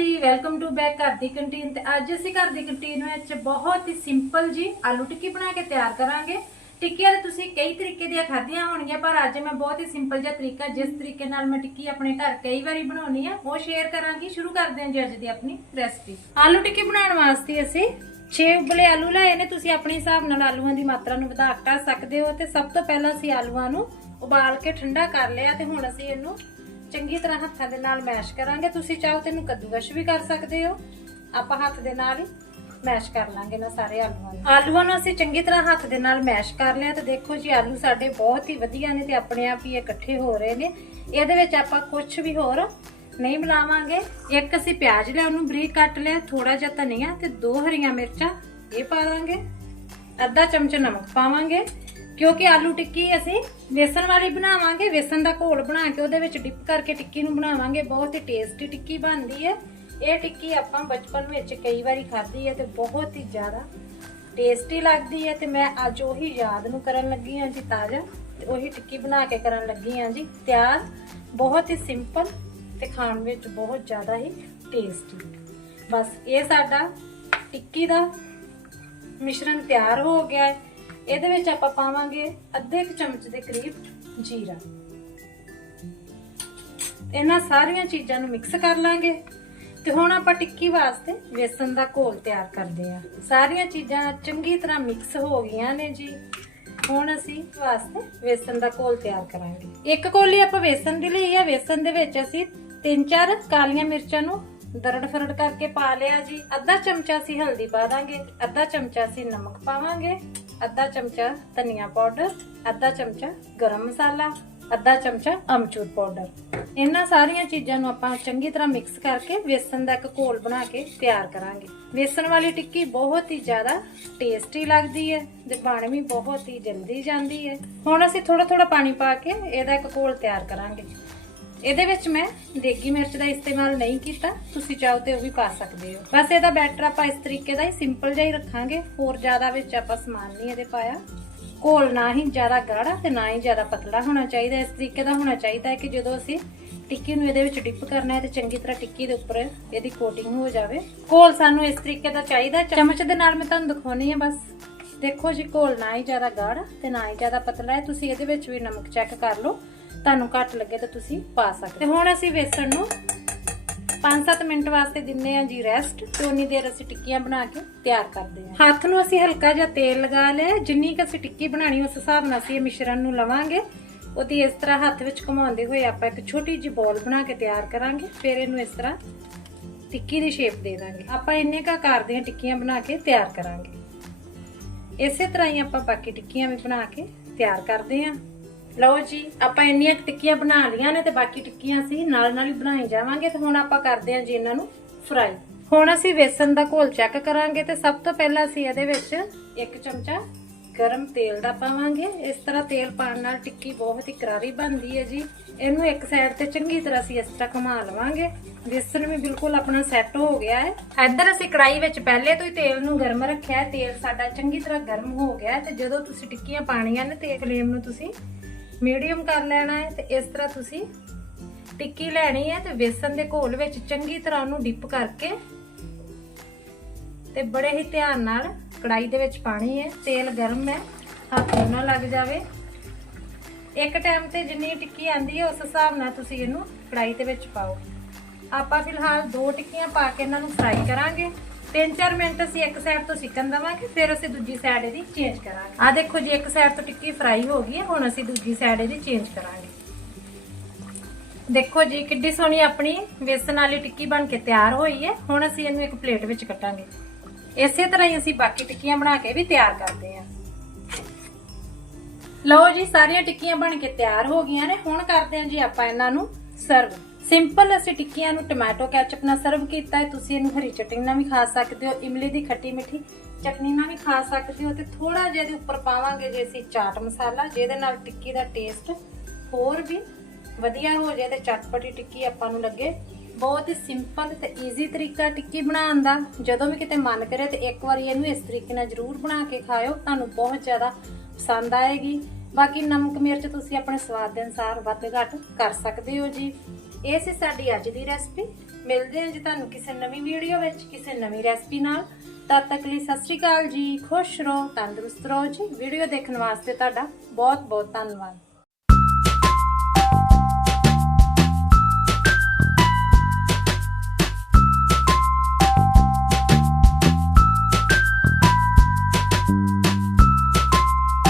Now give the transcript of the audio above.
ਜੀ welcome to back ਘਰ ਦੀ canteen ਤੇ ਅੱਜ ਅਸੀਂ ਘਰ ਦੀ ਕੰਟੀਨ ਵਿੱਚ ਬਹੁਤ ਹੀ ਸਿੰਪਲ ਜੀ ਆਲੂ ਟਿੱਕੀ ਬਣਾ ਕੇ ਤਿਆਰ ਕਰਾਂਗੇ। ਟਿੱਕੀਆਂ ਤੇ ਤੁਸੀਂ ਕਈ ਤਰੀਕੇ ਦੀਆਂ ਖਾਧੀਆਂ ਹੋਣਗੀਆਂ, ਪਰ ਅੱਜ ਮੈਂ ਬਹੁਤ ਹੀ ਸਿੰਪਲ ਜਿਹਾ ਤਰੀਕਾ, ਜਿਸ ਤਰੀਕੇ ਨਾਲ ਮੈਂ ਟਿੱਕੀ ਆਪਣੇ ਘਰ ਕਈ ਵਾਰੀ ਬਣਾਉਣੀ ਆ, ਉਹ ਸ਼ੇਅਰ ਕਰਾਂਗੀ। ਸ਼ੁਰੂ ਕਰਦੇ ਹਾਂ ਜੀ ਅੱਜ ਦੀ ਆਪਣੀ ਰੈਸਪੀ ਆਲੂ ਟਿੱਕੀ ਬਣਾਉਣ ਵਾਸਤੇ ਅਸੀਂ 6 ਉਬਲੇ ਆਲੂ ਲਏ ਨੇ। ਤੁਸੀਂ ਆਪਣੇ ਹਿਸਾਬ ਨਾਲ ਆਲੂਆਂ ਦੀ ਮਾਤਰਾ ਨੂੰ ਵਧਾ ਘਟਾ ਸਕਦੇ ਹੋ ਤੇ ਸਭ ਤੋਂ ਪਹਿਲਾਂ ਅਸੀਂ ਆਲੂਆਂ ਨੂੰ ਉਬਾਲ ਕੇ ਠੰਡਾ ਕਰ ਲਿਆ ਤੇ ਹੁਣ ਅਸੀਂ ਇਹਨੂੰ ਚੰਗੀ ਤਰ੍ਹਾਂ ਹੱਥਾਂ ਦੇ ਨਾਲ ਮੈਸ਼ ਕਰਾਂਗੇ। ਤੁਸੀਂ ਚਾਹੋ ਤੇ ਕੱਦੂਕਸ਼ ਵੀ ਕਰ ਸਕਦੇ ਹੋ। ਆਪਾਂ ਹੱਥ ਦੇ ਨਾਲ ਹੀ ਮੈਸ਼ ਕਰ ਲਾਂਗੇ ਨਾ ਸਾਰੇ ਆਲੂਆਂ ਨੂੰ। ਆਲੂਆਂ ਨੂੰ ਅਸੀਂ ਚੰਗੀ ਤਰ੍ਹਾਂ ਹੱਥ ਦੇ ਨਾਲ ਮੈਸ਼ ਕਰ ਲਿਆ ਤੇ ਦੇਖੋ ਜੀ, ਆਲੂ ਸਾਡੇ ਬਹੁਤ ਹੀ ਵਧੀਆ ਨੇ ਤੇ ਆਪਣੇ ਆਪ ਹੀ ਇਕੱਠੇ ਹੋ ਰਹੇ ਨੇ। ਇਹਦੇ ਵਿੱਚ ਆਪਾਂ ਕੁਝ ਵੀ ਹੋਰ ਨਹੀਂ ਮਿਲਾਵਾਂਗੇ। ਇੱਕ ਅਸੀਂ ਪਿਆਜ਼ ਲਿਆ, ਉਹਨੂੰ ਬਰੀਕ ਕੱਟ ਲਿਆ ਥੋੜਾ ਜਿਹਾ ਧਨੀਆ ਤੇ ਦੋ ਹਰੀਆਂ ਮਿਰਚਾਂ, ਇਹ ਪਾ ਦਾਂਗੇ। ਅੱਧਾ ਚਮਚ ਨਮਕ ਪਾਵਾਂਗੇ। ਕਿਉਂਕਿ ਆਲੂ ਟਿੱਕੀ ਅਸੀਂ ਵੇਸਣ ਵਾਲੀ ਬਣਾਵਾਂਗੇ, ਵੇਸਣ ਦਾ ਘੋਲ ਬਣਾ ਕੇ ਉਹਦੇ ਵਿੱਚ ਡਿਪ ਕਰਕੇ ਟਿੱਕੀ ਨੂੰ ਬਣਾਵਾਂਗੇ, ਬਹੁਤ ਹੀ ਟੇਸਟੀ ਟਿੱਕੀ ਬਣਦੀ ਹੈ। ਇਹ ਟਿੱਕੀ ਆਪਾਂ ਬਚਪਨ ਵਿੱਚ ਕਈ ਵਾਰੀ ਖਾਧੀ ਹੈ ਤੇ ਬਹੁਤ ਹੀ ਜ਼ਿਆਦਾ ਟੇਸਟੀ ਲੱਗਦੀ ਹੈ ਤੇ ਮੈਂ ਅੱਜ ਉਹੀ ਯਾਦ ਨੂੰ ਕਰਨ ਲੱਗੀ ਹਾਂ ਜੀ ਤਾਜ਼ਾ ਤੇ ਉਹੀ ਟਿੱਕੀ ਬਣਾ ਕੇ ਕਰਨ ਲੱਗੀ ਹਾਂ ਜੀ। ਤਿਆਰ, ਬਹੁਤ ਹੀ ਸਿੰਪਲ ਤੇ ਖਾਣ ਵਿੱਚ ਬਹੁਤ ਜ਼ਿਆਦਾ ਹੀ ਟੇਸਟੀ ਬਸ ਇਹ ਸਾਡਾ ਟਿੱਕੀ ਦਾ ਮਿਸ਼ਰਣ ਤਿਆਰ ਹੋ ਗਿਆ ਹੈ। ਇਹਦੇ ਵਿੱਚ ਆਪਾਂ ਪਾਵਾਂਗੇ ਅੱਧੇ ਕੁ ਚਮਚ ਦੇ ਕਰੀਬ ਜੀਰਾ। ਇਹਨਾਂ ਸਾਰੀਆਂ ਚੀਜ਼ਾਂ ਨੂੰ ਮਿਕਸ ਕਰ ਲਾਂਗੇ। ਤੇ ਹੁਣ ਆਪਾਂ ਟਿੱਕੀ ਵਾਸਤੇ ਵੇਸਣ ਦਾ ਘੋਲ ਤਿਆਰ ਕਰਦੇ ਹਾਂ। ਸਾਰੀਆਂ ਚੀਜ਼ਾਂ ਚੰਗੀ ਤਰ੍ਹਾਂ ਮਿਕਸ ਹੋ ਗਈਆਂ ਨੇ ਜੀ। ਹੁਣ ਅਸੀਂ ਵਾਸਤੇ ਵੇਸਣ ਦਾ ਘੋਲ ਤਿਆਰ ਕਰਾਂਗੇ। ਇੱਕ ਕੋਲੀ ਆਪਾਂ ਵੇਸਣ ਦੀ ਲਈ ਆ। ਵੇਸਣ ਦੇ ਵਿੱਚ ਅਸੀਂ ਤਿੰਨ ਚਾਰ ਕਾਲੀਆਂ ਮਿਰਚਾਂ ਨੂੰ ਦਰੜ ਫਰੜ ਕਰਕੇ ਪਾ ਲਿਆ ਜੀ। ਅੱਧਾ ਚਮਚਾ ਅਸੀਂ ਹਲਦੀ ਪਾ ਦਾਂਗੇ। ਅੱਧਾ ਚਮਚਾ ਅਸੀਂ ਨਮਕ ਪਾਵਾਂਗੇ। ਅੱਧਾ ਚਮਚਾ ਧਨੀਆ ਪਾਊਡਰ, ਅੱਧਾ ਚਮਚਾ ਗਰਮ ਮਸਾਲਾ, ਅੱਧਾ ਚਮਚਾ ਅਮਚੂਰ ਪਾਊਡਰ। ਇਹਨਾਂ ਸਾਰੀਆਂ ਚੀਜ਼ਾਂ ਨੂੰ ਆਪਾਂ ਚੰਗੀ ਤਰ੍ਹਾਂ ਮਿਕਸ ਕਰਕੇ ਵੇਸਣ ਦਾ ਇੱਕ ਘੋਲ ਬਣਾ ਕੇ ਤਿਆਰ ਕਰਾਂਗੇ। ਵੇਸਣ ਵਾਲੀ ਟਿੱਕੀ ਬਹੁਤ ਹੀ ਜ਼ਿਆਦਾ ਟੇਸਟੀ ਲੱਗਦੀ ਹੈ ਤੇ ਬਣ ਵੀ ਬਹੁਤ ਹੀ ਜਲਦੀ ਜਾਂਦੀ ਹੈ। ਹੁਣ ਅਸੀਂ ਥੋੜਾ ਥੋੜਾ ਪਾਣੀ ਪਾ ਕੇ ਇਹਦਾ ਇੱਕ ਘੋਲ ਤਿਆਰ ਕਰਾਂਗੇ। ਇਹਦੇ ਵਿੱਚ ਮੈਂ ਦੇਗੀ ਮਿਰਚ ਦਾ ਇਸਤੇਮਾਲ ਨਹੀਂ ਕੀਤਾ। ਤੁਸੀਂ ਚਾਹੋ ਤੇ ਉਹ ਵੀ ਪਾ ਸਕਦੇ ਹੋ। ਬਸ ਇਹਦਾ ਬੈਟਰ ਆਪਾਂ ਇਸ ਤਰੀਕੇ ਦਾ ਹੀ ਸਿੰਪਲ ਜਿਹਾ ਹੀ ਰੱਖਾਂਗੇ। ਹੋਰ ਜ਼ਿਆਦਾ ਵਿੱਚ ਆਪਾਂ ਸਮਾਨ ਨਹੀਂ ਇਹਦੇ ਪਾਇਆ। ਘੋਲ ਨਾ ਹੀ ਜ਼ਿਆਦਾ ਗਾੜਾ ਤੇ ਨਾ ਹੀ ਜ਼ਿਆਦਾ ਪਤਲਾ ਹੋਣਾ ਚਾਹੀਦਾ। ਇਸ ਤਰੀਕੇ ਦਾ ਹੋਣਾ ਚਾਹੀਦਾ ਹੈ ਕਿ ਜਦੋਂ ਅਸੀਂ ਟਿੱਕੀ ਨੂੰ ਇਹਦੇ ਵਿੱਚ ਡਿਪ ਕਰਨਾ ਹੈ ਤੇ ਚੰਗੀ ਤਰ੍ਹਾਂ ਟਿੱਕੀ ਦੇ ਉੱਪਰ ਇਹਦੀ ਕੋਟਿੰਗ ਹੋ ਜਾਵੇ। ਘੋਲ ਸਾਨੂੰ ਇਸ ਤਰੀਕੇ ਦਾ ਚਾਹੀਦਾ। ਚਮਚ ਦੇ ਨਾਲ ਮੈਂ ਤੁਹਾਨੂੰ ਦਿਖਾਉਣੀ ਹੈ ਬਸ। ਦੇਖੋ ਜੀ, ਘੋਲ ਨਾ ਹੀ ਜ਼ਿਆਦਾ ਗਾੜਾ ਤੇ ਨਾ ਹੀ ਜ਼ਿਆਦਾ ਪਤਲਾ ਹੈ। ਤੁਸੀਂ ਇਹਦੇ ਵਿੱਚ ਵੀ ਨਮਕ ਚੈੱਕ ਕਰ ਲਓ। ਤੁਹਾਨੂੰ ਘੱਟ ਲੱਗੇ ਤਾਂ ਤੁਸੀਂ ਪਾ ਸਕਦੇ ਹੁਣ ਅਸੀਂ ਵੇਸਣ ਨੂੰ 5-7 ਮਿੰਟ ਵਾਸਤੇ ਦਿੰਨੇ ਆ ਜੀ ਰੈਸਟ ਤੇ ਉਨੀ ਦੇਰ ਅਸੀਂ ਟਿੱਕੀਆਂ ਬਣਾ ਕੇ ਤਿਆਰ ਕਰਦੇ ਹਾਂ। ਹੱਥ ਨੂੰ ਅਸੀਂ ਹਲਕਾ ਜਿਹਾ ਤੇਲ ਲਗਾ ਲਿਆ। ਜਿੰਨੀ ਕਿ ਅਸੀਂ ਟਿੱਕੀ ਬਣਾਣੀ ਉਸ ਹਿਸਾਬ ਨਾਲ ਅਸੀਂ ਇਹ ਮਿਸ਼ਰਣ ਨੂੰ ਲਵਾਂਗੇ। ਉਹਦੀ ਇਸ ਤਰ੍ਹਾਂ ਹੱਥ ਵਿੱਚ ਘੁਮਾਉਂਦੇ ਹੋਏ ਆਪਾਂ ਇੱਕ ਛੋਟੀ ਜਿਹੀ ਬੋਲ ਬਣਾ ਕੇ ਤਿਆਰ ਕਰਾਂਗੇ। ਫਿਰ ਇਹਨੂੰ ਇਸ ਤਰ੍ਹਾਂ ਟਿੱਕੀ ਦੀ ਸ਼ੇਪ ਦੇ ਦਾਂਗੇ। ਆਪਾਂ ਇੰਨੇ ਕਾ ਆਕਾਰ ਦੀਆਂ ਟਿੱਕੀਆਂ ਬਣਾ ਕੇ ਤਿਆਰ ਕਰਾਂਗੇ। ਇਸੇ ਤਰ੍ਹਾਂ ਹੀ ਆਪਾਂ ਬਾਕੀ ਟਿੱਕੀਆਂ ਵੀ ਬਣਾ ਕੇ ਤਿਆਰ ਕਰਦੇ ਹਾਂ। ਲਓ ਜੀ, ਆਪਾਂ ਇੰਨੀਆਂ ਟਿੱਕੀਆਂ ਬਣਾ ਲਈਆਂ ਨੇ ਤੇ ਬਾਕੀ ਟਿੱਕੀਆਂ ਅਸੀਂ ਨਾਲ ਨਾਲ ਹੀ ਬਣਾਈ ਜਾਵਾਂਗੇ ਤੇ ਹੁਣ ਆਪਾਂ ਕਰਦੇ ਹਾਂ ਜੀ ਇਹਨਾਂ ਨੂੰ ਫਰਾਈ। ਹੁਣ ਅਸੀਂ ਵੇਸਣ ਦਾ ਘੋਲ ਚੈੱਕ ਕਰਾਂਗੇ ਤੇ ਸਭ ਤੋਂ ਪਹਿਲਾਂ ਅਸੀਂ ਇਹਦੇ ਵਿੱਚ ਇੱਕ ਚਮਚਾ ਗਰਮ ਤੇਲ ਦਾ ਪਾਵਾਂਗੇ। ਇਸ ਤਰ੍ਹਾਂ ਤੇਲ ਪਾਉਣ ਨਾਲ ਟਿੱਕੀ ਬਹੁਤ ਹੀ ਕਰਾਰੀ ਬਣਦੀ ਹੈ ਜੀ। ਇਹਨੂੰ ਇੱਕ ਸਾਈਡ ਤੇ ਚੰਗੀ ਤਰ੍ਹਾਂ ਅਸੀਂ ਇਸ ਤਰ੍ਹਾਂ ਘੁਮਾ ਲਵਾਂਗੇ। ਵੇਸਣ ਵੀ ਬਿਲਕੁਲ ਆਪਣਾ ਸੈੱਟ ਹੋ ਗਿਆ ਹੈ। ਇੱਧਰ ਅਸੀਂ ਕੜਾਈ ਵਿੱਚ ਪਹਿਲੇ ਤੋਂ ਹੀ ਤੇਲ ਨੂੰ ਗਰਮ ਰੱਖਿਆ ਹੈ। ਤੇਲ ਸਾਡਾ ਚੰਗੀ ਤਰ੍ਹਾਂ ਗਰਮ ਹੋ ਗਿਆ ਤੇ ਜਦੋਂ ਤੁਸੀਂ ਟਿੱਕੀਆਂ ਪਾਣੀਆਂ ਨੇ ਤੇ ਫਲੇਮ ਨੂੰ ਤੁਸੀਂ ਮੀਡੀਅਮ ਕਰ ਲੈਣਾ ਹੈ ਤੇ ਇਸ ਤਰ੍ਹਾਂ ਤੁਸੀਂ ਟਿੱਕੀ ਲੈਣੀ ਹੈ ਤੇ ਵੇਸਣ ਦੇ ਘੋਲ ਵਿੱਚ ਚੰਗੀ ਤਰ੍ਹਾਂ ਉਹਨੂੰ ਡਿਪ ਕਰਕੇ ਤੇ ਬੜੇ ਹੀ ਧਿਆਨ ਨਾਲ ਕੜਾਈ ਦੇ ਵਿੱਚ ਪਾਣੀ ਹੈ, ਤੇਲ ਗਰਮ ਹੈ, ਹੱਥ ਨੂੰ ਨਾ ਲੱਗ ਜਾਵੇ। ਇੱਕ ਟਾਈਮ ਤੇ ਜਿੰਨੀ ਟਿੱਕੀ ਆਂਦੀ ਹੈ, ਉਸ ਹਿਸਾਬ ਨਾਲ ਤੁਸੀਂ ਇਹਨੂੰ ਕੜਾਈ ਦੇ ਵਿੱਚ ਪਾਓ। ਆਪਾਂ ਫਿਲਹਾਲ ਦੋ ਟਿੱਕੀਆਂ ਪਾ ਕੇ ਇਹਨਾਂ ਨੂੰ ਫਰਾਈ ਕਰਾਂਗੇ। 3-4 ਮਿੰਟ ਅਸੀਂ ਇੱਕ ਸਾਈਡ ਤੋਂ ਸਿੱਕਣ ਦਵਾਂਗੇ, ਫਿਰ ਅਸੀਂ ਦੂਜੀ ਸਾਈਡ ਇਹਦੀ ਚੇਂਜ ਕਰਾਂਗੇ। ਆ ਦੇਖੋ ਜੀ, ਇੱਕ ਸਾਈਡ ਤੋਂ ਟਿੱਕੀ ਫਰਾਈ ਹੋ ਗਈ ਹੈ, ਹੁਣ ਅਸੀਂ ਦੂਜੀ ਸਾਈਡ ਇਹਦੀ ਚੇਂਜ ਕਰਾਂਗੇ। ਦੇਖੋ ਜੀ, ਕਿੱਡੀ ਸੋਹਣੀ ਆਪਣੀ ਵੇਸਣ ਵਾਲੀ ਟਿੱਕੀ ਬਣ ਕੇ ਤਿਆਰ ਹੋਈ ਹੈ। ਹੁਣ ਅਸੀਂ ਇਹਨੂੰ ਇੱਕ ਪਲੇਟ ਵਿੱਚ ਕੱਟਾਂਗੇ। ਇਸੇ ਤਰ੍ਹਾਂ ਹੀ ਅਸੀਂ ਬਾਕੀ ਟਿੱਕੀਆਂ ਬਣਾ ਕੇ ਵੀ ਤਿਆਰ ਕਰਦੇ ਹਾਂ। ਲਓ ਜੀ, ਸਾਰੀਆਂ ਟਿੱਕੀਆਂ ਬਣ ਕੇ ਤਿਆਰ ਹੋ ਗਈਆਂ ਨੇ। ਹੁਣ ਕਰਦੇ ਹਾਂ ਜੀ ਆਪਾਂ ਇਹਨਾਂ ਨੂੰ ਸਰਵ ਸਿੰਪਲ ਅਸੀਂ ਟਿੱਕੀਆਂ ਨੂੰ ਟੋਮੈਟੋ ਕੈਚਪ ਨਾਲ ਸਰਵ ਕੀਤਾ ਹੈ। ਤੁਸੀਂ ਇਹਨੂੰ ਹਰੀ ਚਟਨੀ ਨਾਲ ਵੀ ਖਾ ਸਕਦੇ ਹੋ, ਇਮਲੀ ਦੀ ਖੱਟੀ ਮਿੱਠੀ ਚਟਨੀ ਨਾਲ ਵੀ ਖਾ ਸਕਦੇ ਹੋ ਤੇ ਥੋੜਾ ਜਿਹਾ ਇਹਦੇ ਉੱਪਰ ਪਾਵਾਂਗੇ ਜੇ ਅਸੀਂ ਚਾਟ ਮਸਾਲਾ, ਜਿਹਦੇ ਨਾਲ ਟਿੱਕੀ ਦਾ ਟੇਸਟ ਹੋਰ ਵੀ ਵਧੀਆ ਹੋ ਜਾਏ ਤੇ ਚਟਪਟੀ ਟਿੱਕੀ ਆਪਾਂ ਨੂੰ ਲੱਗੇ। ਬਹੁਤ ਹੀ ਸਿੰਪਲ ਤੇ ਈਜ਼ੀ ਤਰੀਕਾ ਟਿੱਕੀ ਬਣਾਉਣ ਦਾ। ਜਦੋਂ ਵੀ ਕਿਤੇ ਮਨ ਕਰੇ ਤੇ ਇੱਕ ਵਾਰੀ ਇਹਨੂੰ ਇਸ ਤਰੀਕੇ ਨਾਲ ਜ਼ਰੂਰ ਬਣਾ ਕੇ ਖਾਓ ਤੁਹਾਨੂੰ ਬਹੁਤ ਜ਼ਿਆਦਾ ਪਸੰਦ ਆਏਗੀ। ਬਾਕੀ ਨਮਕ, ਮਿਰਚ ਤੁਸੀਂ ਆਪਣੇ ਸਵਾਦ ਦੇ ਅਨੁਸਾਰ ਵੱਧ ਘੱਟ ਕਰ ਸਕਦੇ ਹੋ ਜੀ। ਇਹ ਸੀ ਸਾਡੀ ਅੱਜ ਦੀ ਰੈਸਪੀ ਮਿਲਦੇ ਹਾਂ ਜੀ ਤੁਹਾਨੂੰ ਕਿਸੇ ਨਵੀਂ ਵੀਡੀਓ ਵਿੱਚ, ਕਿਸੇ ਨਵੀਂ ਰੈਸਪੀ ਨਾਲ। ਤਦ ਤੱਕ ਲਈ ਸਤਿ ਸ਼੍ਰੀ ਅਕਾਲ ਜੀ। ਖੁਸ਼ ਰਹੋ, ਤੰਦਰੁਸਤ ਰਹੋ ਜੀ। ਵੀਡੀਓ ਦੇਖਣ ਵਾਸਤੇ ਤੁਹਾਡਾ ਬਹੁਤ ਬਹੁਤ ਧੰਨਵਾਦ।